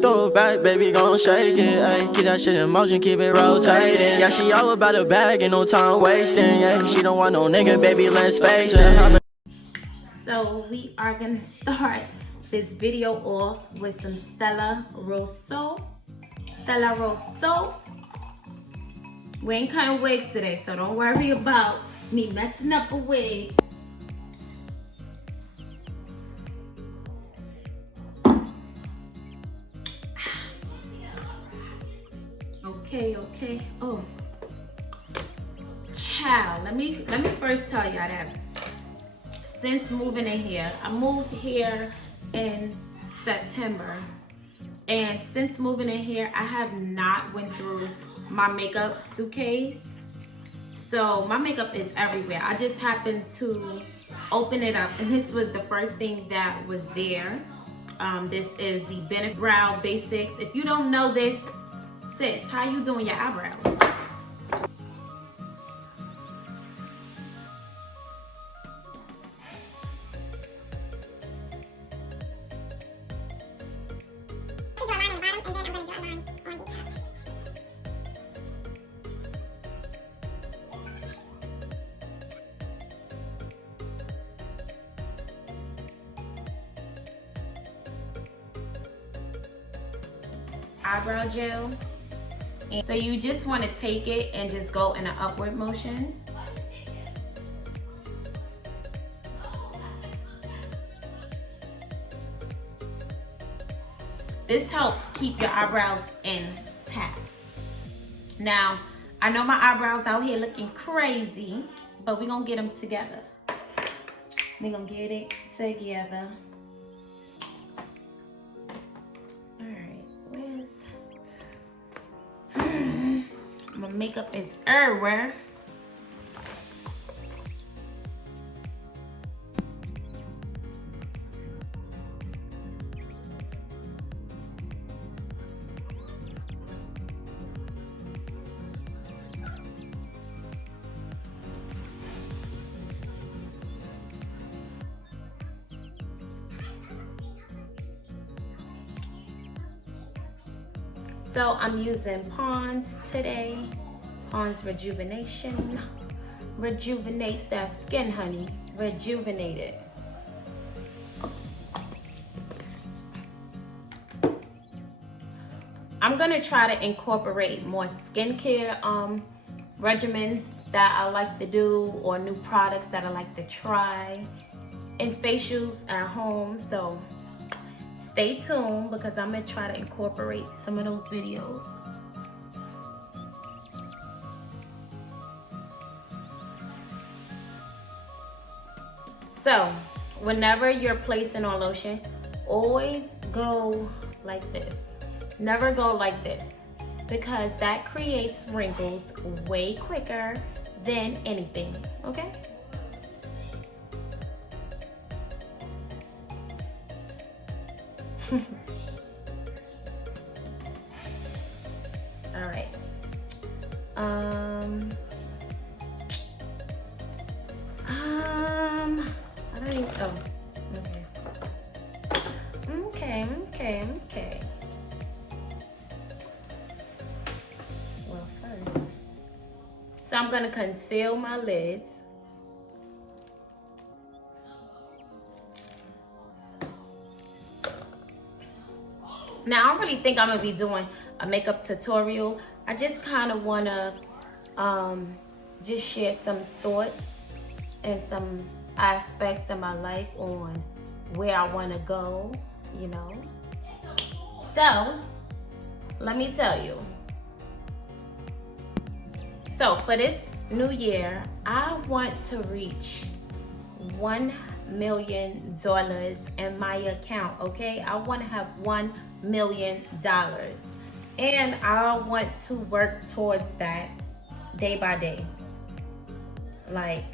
Throw it back, baby, gon' shake it, ayy. Keep that shit in motion, keep it rotating. Yeah, she all about the bag, ain't no time wasting, yeah. She don't want no nigga, baby, let's face it. So we are gonna start this video off with some Stella Rosso. Stella Rosso. We ain't cutting wigs today, so don't worry about me messing up a wig. Okay. Oh, child. Let me first tell y'all that since moving in here, I moved here in September, and since moving in here, I have not went through my makeup suitcase. So my makeup is everywhere. I just happened to open it up, and this was the first thing that was there. This is the Bennett Brow Basics. If you don't know this, sis, how you doing your eyebrows? Eyebrow gel. And so you just want to take it and just go in an upward motion. This helps keep your eyebrows intact. Now, I know my eyebrows out here looking crazy, but we're gonna get them together. We're gonna get it together. My makeup is everywhere. So I'm using Pond's today. Pond's Rejuvenation. Rejuvenate that skin, honey. Rejuvenate it. I'm gonna try to incorporate more skincare regimens that I like to do, or new products that I like to try, and facials at home. So stay tuned, because I'm gonna try to incorporate some of those videos. So whenever you're placing on lotion, always go like this. Never go like this, because that creates wrinkles way quicker than anything, okay? All right. I don't even, oh, okay. Well, first, so I'm gonna conceal my lids. Now, I don't really think I'm gonna be doing a makeup tutorial. I just kind of wanna just share some thoughts and some aspects of my life on where I wanna go, you know. So, let me tell you. So, for this new year, I want to reach $1 million in my account, okay? I want to have $1 million, and I want to work towards that day by day. Like,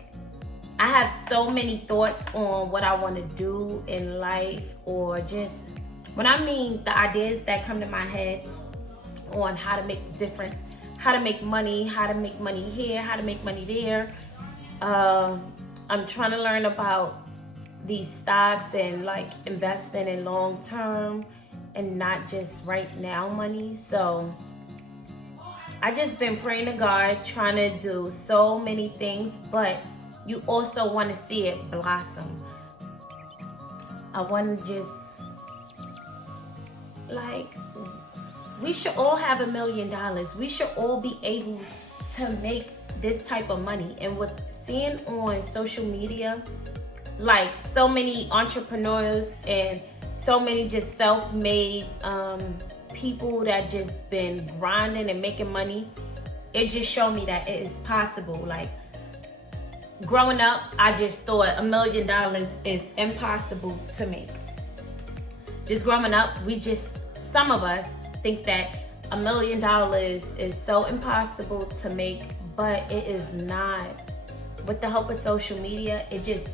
I have so many thoughts on what I want to do in life, or just, when I mean the ideas that come to my head on how to make money, how to make money here, how to make money there. I'm trying to learn about these stocks and like investing in long term, and not just right now money. So I just been praying to God, trying to do so many things, but you also want to see it blossom. I want to just, like, we should all have $1 million. We should all be able to make this type of money. And with seeing on social media, like so many entrepreneurs and so many just self-made people that just been grinding and making money, it just showed me that it is possible. Like, growing up, I just thought $1 million is impossible to make. Just growing up, some of us think that $1 million is so impossible to make, but it is not. With the help of social media, it just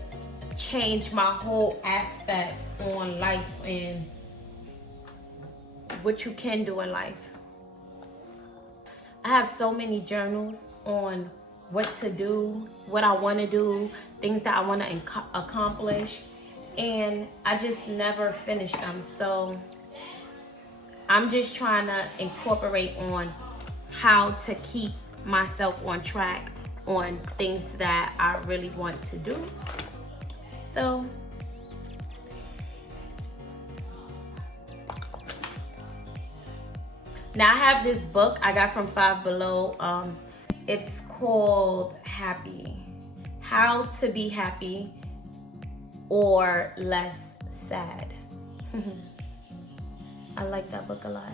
changed my whole aspect on life and what you can do in life. I have so many journals on what to do, what I want to do, things that I want to accomplish, and I just never finish them. So I'm just trying to incorporate on how to keep myself on track on things that I really want to do. So now I have this book I got from Five Below. It's called Happy. How to be happy or less sad. I like that book a lot.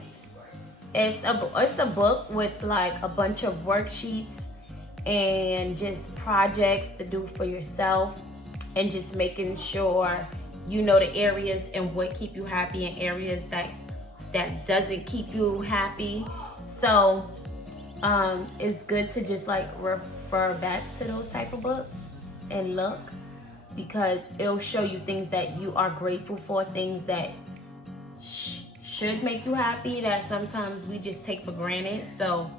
It's a book with like a bunch of worksheets and just projects to do for yourself, and just making sure you know the areas and what keep you happy and areas that doesn't keep you happy. So it's good to just like refer back to those type of books and look, because it'll show you things that you are grateful for, things that should make you happy that sometimes we just take for granted. So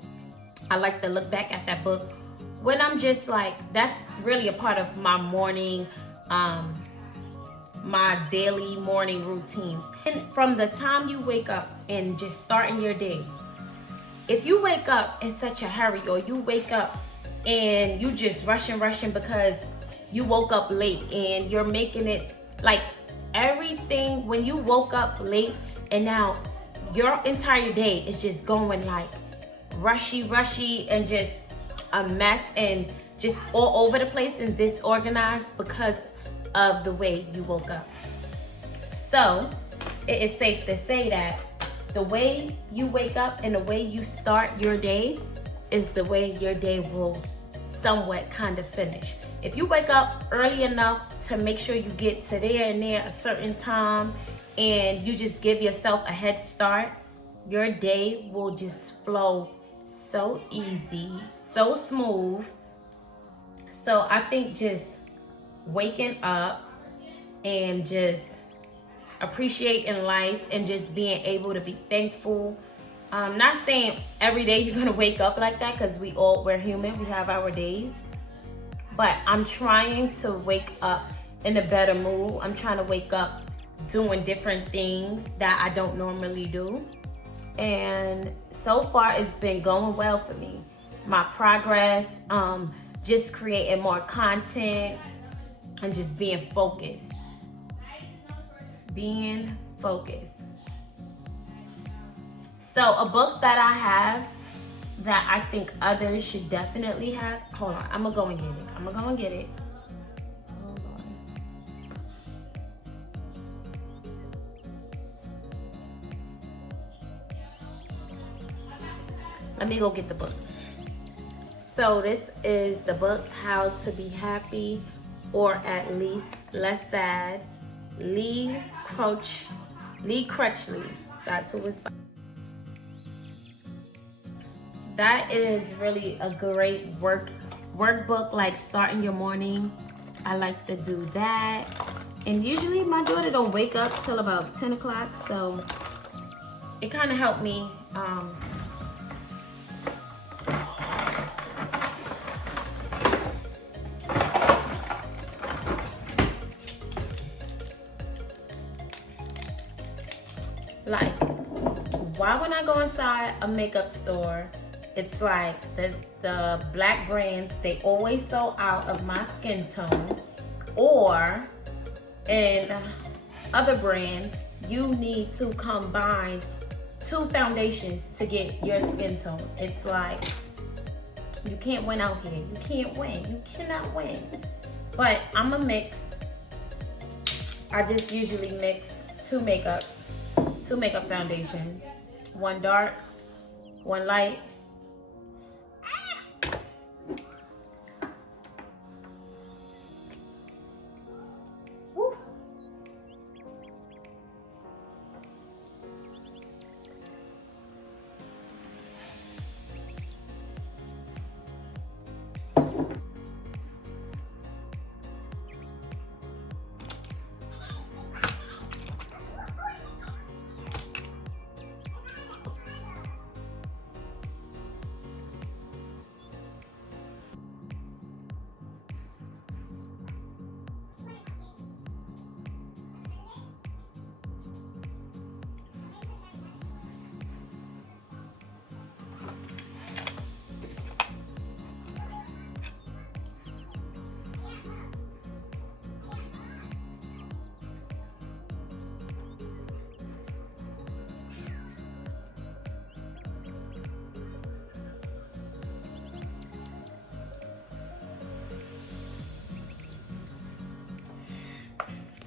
I like to look back at that book when I'm just like, that's really a part of my morning, my daily morning routines. And from the time you wake up and just starting your day, if you wake up in such a hurry, or you wake up and you just rushing because you woke up late and you're making it like everything, when you woke up late and now your entire day is just going like rushy and just a mess and just all over the place and disorganized because of the way you woke up. So it is safe to say that the way you wake up and the way you start your day is the way your day will somewhat kind of finish. If you wake up early enough to make sure you get to there and there a certain time, and you just give yourself a head start, your day will just flow so easy, so smooth. So I think just waking up and just appreciating life and just being able to be thankful. I'm not saying every day you're gonna wake up like that, because we're human, we have our days. But I'm trying to wake up in a better mood. I'm trying to wake up doing different things that I don't normally do. And so far it's been going well for me. My progress, just creating more content and just being focused. Being focused. So a book that I have that I think others should definitely have. Hold on, I'm gonna go and get it. Hold on. Let me go get the book. So this is the book, How to Be Happy or at least Less Sad. Lee Crutchley. That's who it's by. That is really a great workbook, like starting your morning. I like to do that. And usually my daughter don't wake up till about 10 o'clock, so it kind of helped me like why when I go inside a makeup store, it's like the black brands, they always sell out of my skin tone, or in other brands, you need to combine 2 foundations to get your skin tone. It's like, you can't win out here. You can't win. You cannot win. But I'm a mix. I just usually mix 2 makeup foundations. 1 dark, 1 light. Woo.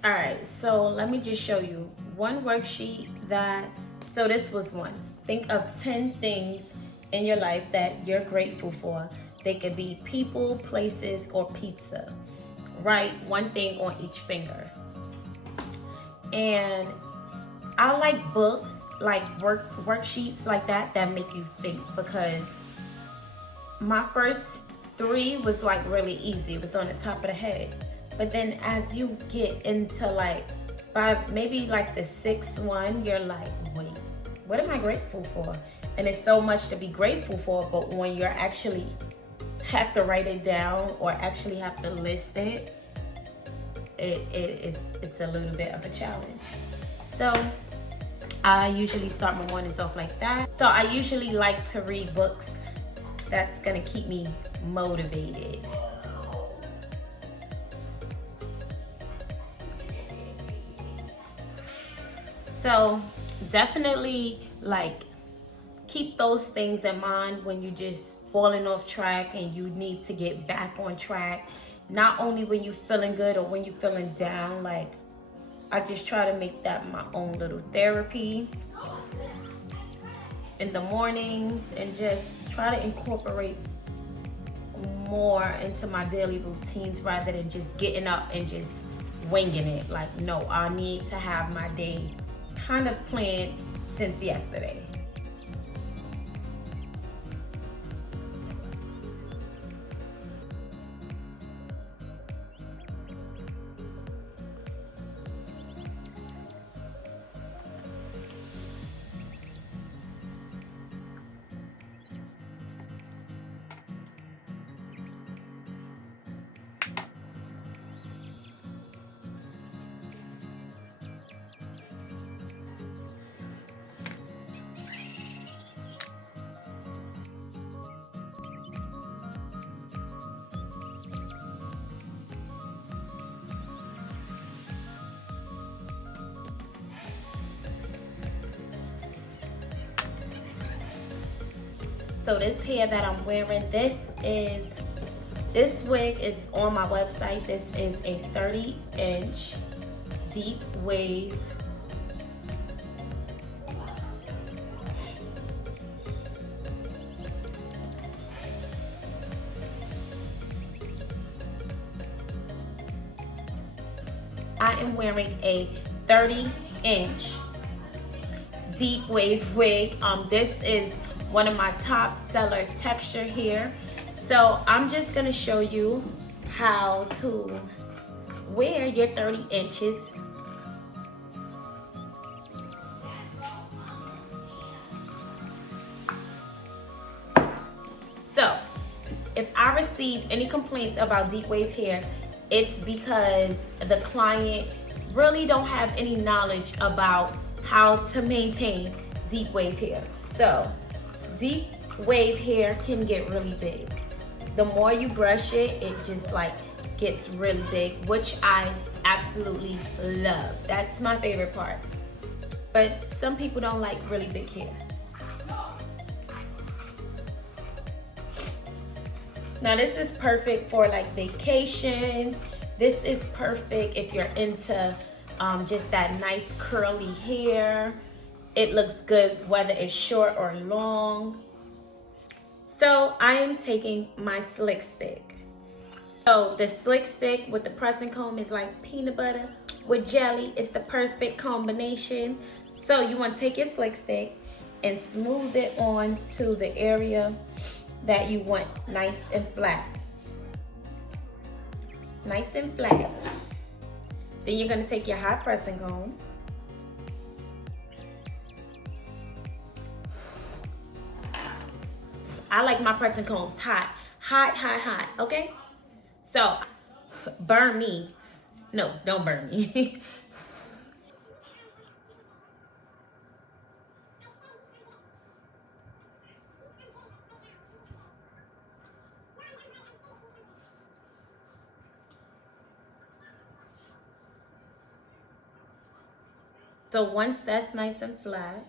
All right, so let me just show you one worksheet so this was one. Think of 10 things in your life that you're grateful for. They could be people, places, or pizza. Write one thing on each finger. And I like books, like worksheets like that make you think, because my first 3 was like really easy. It was on the top of the head. But then as you get into like maybe like the 6th one, you're like, wait, what am I grateful for? And it's so much to be grateful for, but when you're actually have to write it down or actually have to list it, it's a little bit of a challenge. So I usually start my mornings off like that. So I usually like to read books that's gonna keep me motivated. So definitely like keep those things in mind when you just falling off track and you need to get back on track. Not only when you're feeling good or when you're feeling down. Like, I just try to make that my own little therapy in the mornings, and just try to incorporate more into my daily routines rather than just getting up and just winging it. Like, no, I need to have my day kind of planned since yesterday. So this hair that I'm wearing, this wig is on my website. This is a 30-inch deep wave. I am wearing a 30-inch deep wave wig. This is one of my top seller texture here. So I'm just gonna show you how to wear your 30 inches. So if I receive any complaints about deep wave hair, it's because the client really don't have any knowledge about how to maintain deep wave hair. So deep wave hair can get really big. The more you brush it, it just like gets really big, which I absolutely love. That's my favorite part. But some people don't like really big hair. Now this is perfect for like vacations. This is perfect if you're into just that nice curly hair. It looks good whether it's short or long. So I am taking my slick stick. So the slick stick with the pressing comb is like peanut butter with jelly. It's the perfect combination. So you want to take your slick stick and smooth it on to the area that you want nice and flat. Nice and flat. Then you're gonna take your hot pressing comb. I like my pressing combs hot, hot, hot, hot, okay? So, burn me. No, don't burn me. So once that's nice and flat,